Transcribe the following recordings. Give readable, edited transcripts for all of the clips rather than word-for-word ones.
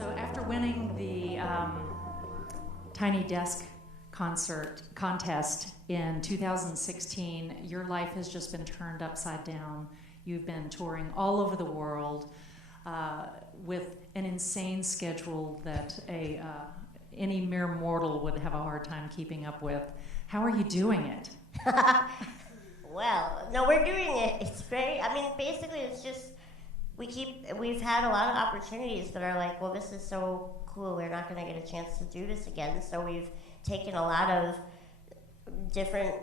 So after winning the Tiny Desk contest in 2016, your life has just been turned upside down. You've been touring all over the world with an insane schedule that any mere mortal would have a hard time keeping up with. How are you doing it? Well, no, we're doing it. It's very, basically it's just, we've had a lot of opportunities that are like, well, this is so cool, we're not gonna get a chance to do this again. So we've taken a lot of different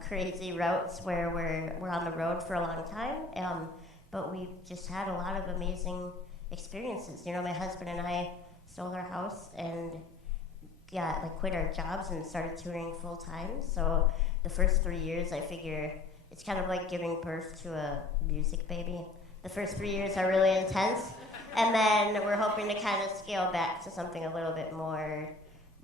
crazy routes where we're on the road for a long time. But we've just had a lot of amazing experiences. You know, my husband and I sold our house and quit our jobs and started touring full time. So the first 3 years, I figure it's kind of like giving birth to a music baby. The first 3 years are really intense, and then we're hoping to kind of scale back to something a little bit more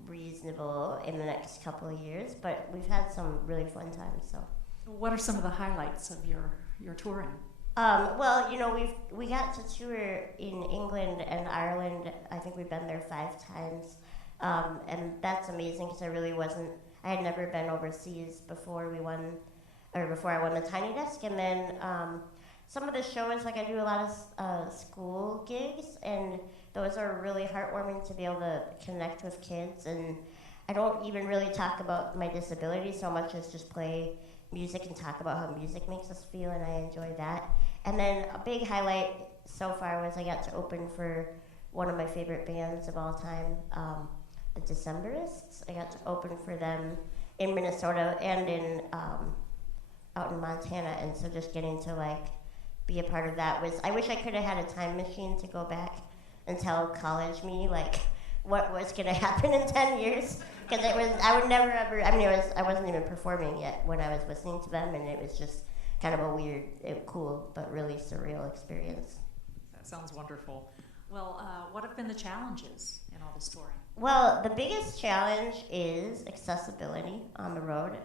reasonable in the next couple of years. But we've had some really fun times. So, what are some of the highlights of your touring? Well, you know, we got to tour in England and Ireland. I think we've been there 5 times, and that's amazing because I had never been overseas before I won the Tiny Desk. And then some of the shows, like I do a lot of school gigs, and those are really heartwarming to be able to connect with kids. And I don't even really talk about my disability so much as just play music and talk about how music makes us feel, and I enjoy that. And then a big highlight so far was I got to open for one of my favorite bands of all time, the Decemberists. I got to open for them in Minnesota and out in Montana, and so just getting to be a part of that was, I wish I could have had a time machine to go back and tell college me what was going to happen in 10 years, because I would never ever, I wasn't even performing yet when I was listening to them, and it was just kind of a weird, cool, but really surreal experience. That sounds wonderful. Well, what have been the challenges in all this touring? Well, the biggest challenge is accessibility on the road.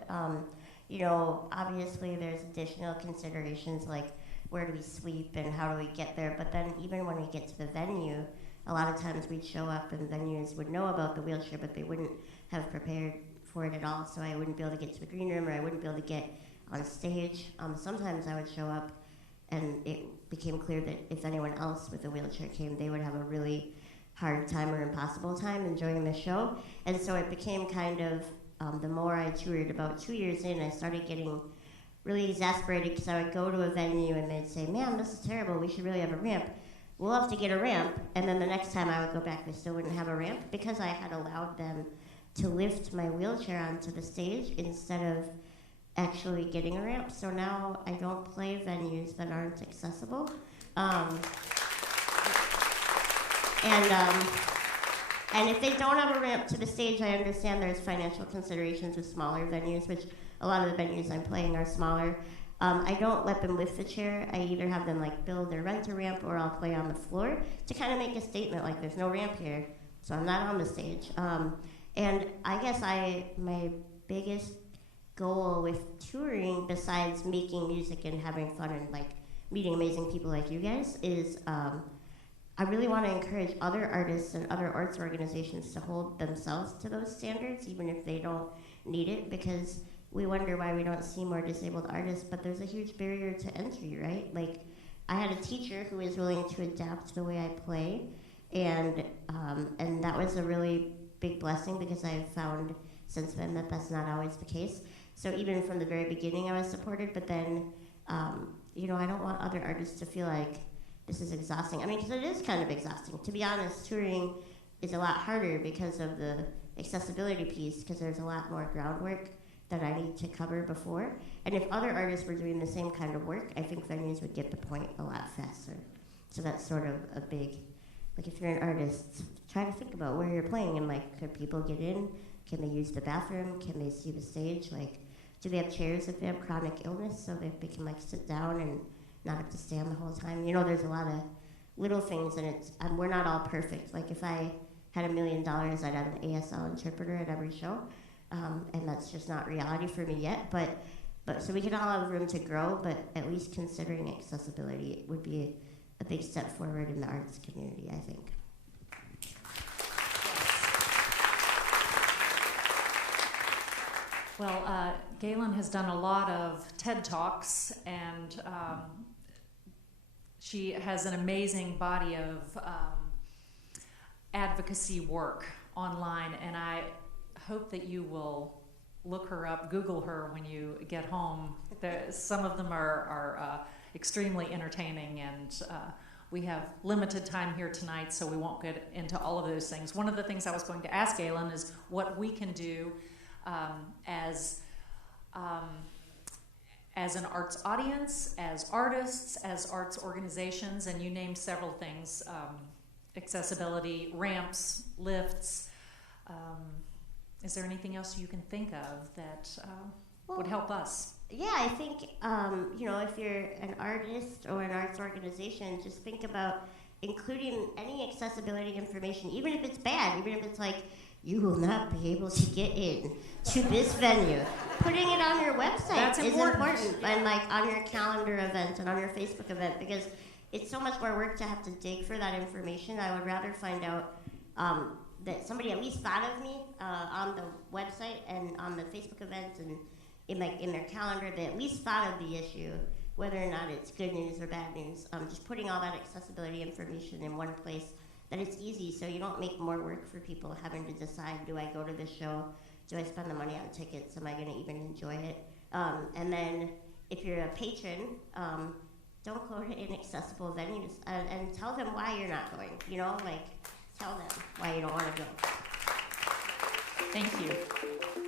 You know, obviously there's additional considerations like where do we sleep and how do we get there, but then even when we get to the venue, a lot of times we'd show up and venues would know about the wheelchair, but they wouldn't have prepared for it at all, so I wouldn't be able to get to the green room, or I wouldn't be able to get on stage. Sometimes I would show up and it became clear that if anyone else with a wheelchair came, they would have a really hard time or impossible time enjoying the show. And so it became kind of, the more I toured, about 2 years in, I started getting really exasperated because I would go to a venue and they'd say, man, this is terrible, we should really have a ramp. We'll have to get a ramp. And then the next time I would go back, they still wouldn't have a ramp because I had allowed them to lift my wheelchair onto the stage instead of actually getting a ramp. So now I don't play venues that aren't accessible. And if they don't have a ramp to the stage, I understand there's financial considerations with smaller venues, which a lot of the venues I'm playing are smaller. I don't let them lift the chair. I either have them build or rent a ramp, or I'll play on the floor to kind of make a statement like there's no ramp here, so I'm not on the stage. And I guess my biggest goal with touring, besides making music and having fun and meeting amazing people like you guys, is I really want to encourage other artists and other arts organizations to hold themselves to those standards, even if they don't need it, because we wonder why we don't see more disabled artists, but there's a huge barrier to entry, right? I had a teacher who was willing to adapt to the way I play, and that was a really big blessing, because I've found since then that that's not always the case. So even from the very beginning I was supported, but then, you know, I don't want other artists to feel like this is exhausting. Because it is kind of exhausting. To be honest, touring is a lot harder because of the accessibility piece, because there's a lot more groundwork that I need to cover before. And if other artists were doing the same kind of work, I think venues would get the point a lot faster. So that's sort of a big, if you're an artist, try to think about where you're playing, and could people get in? Can they use the bathroom? Can they see the stage? Do they have chairs if they have chronic illness so that they can sit down and not have to stand the whole time? You know, there's a lot of little things, and we're not all perfect. If I had $1 million, I'd have an ASL interpreter at every show. And that's just not reality for me yet, but so we can all have room to grow, but at least considering accessibility would be a big step forward in the arts community, I think. Well, Gaelynn has done a lot of TED Talks, and she has an amazing body of advocacy work online, and I hope that you will look her up, Google her when you get home. Some of them are extremely entertaining, and we have limited time here tonight, so we won't get into all of those things. One of the things I was going to ask Gaelynn is what we can do as an arts audience, as artists, as arts organizations, and you named several things, accessibility, ramps, lifts. Is there anything else you can think of that would help us? Yeah, I think, if you're an artist or an arts organization, just think about including any accessibility information, even if it's bad, even if it's like, you will not be able to get in to this venue. Putting it on your website is important, and like on your calendar event and on your Facebook event, because it's so much more work to have to dig for that information. I would rather find out that somebody at least thought of me on the website and on the Facebook events and in their calendar. They at least thought of the issue, whether or not it's good news or bad news. Just putting all that accessibility information in one place, that it's easy, so you don't make more work for people having to decide, do I go to this show? Do I spend the money on tickets? Am I going to even enjoy it? And then if you're a patron, don't go to inaccessible venues and tell them why you're not going. Tell them why you don't want to go. Thank you.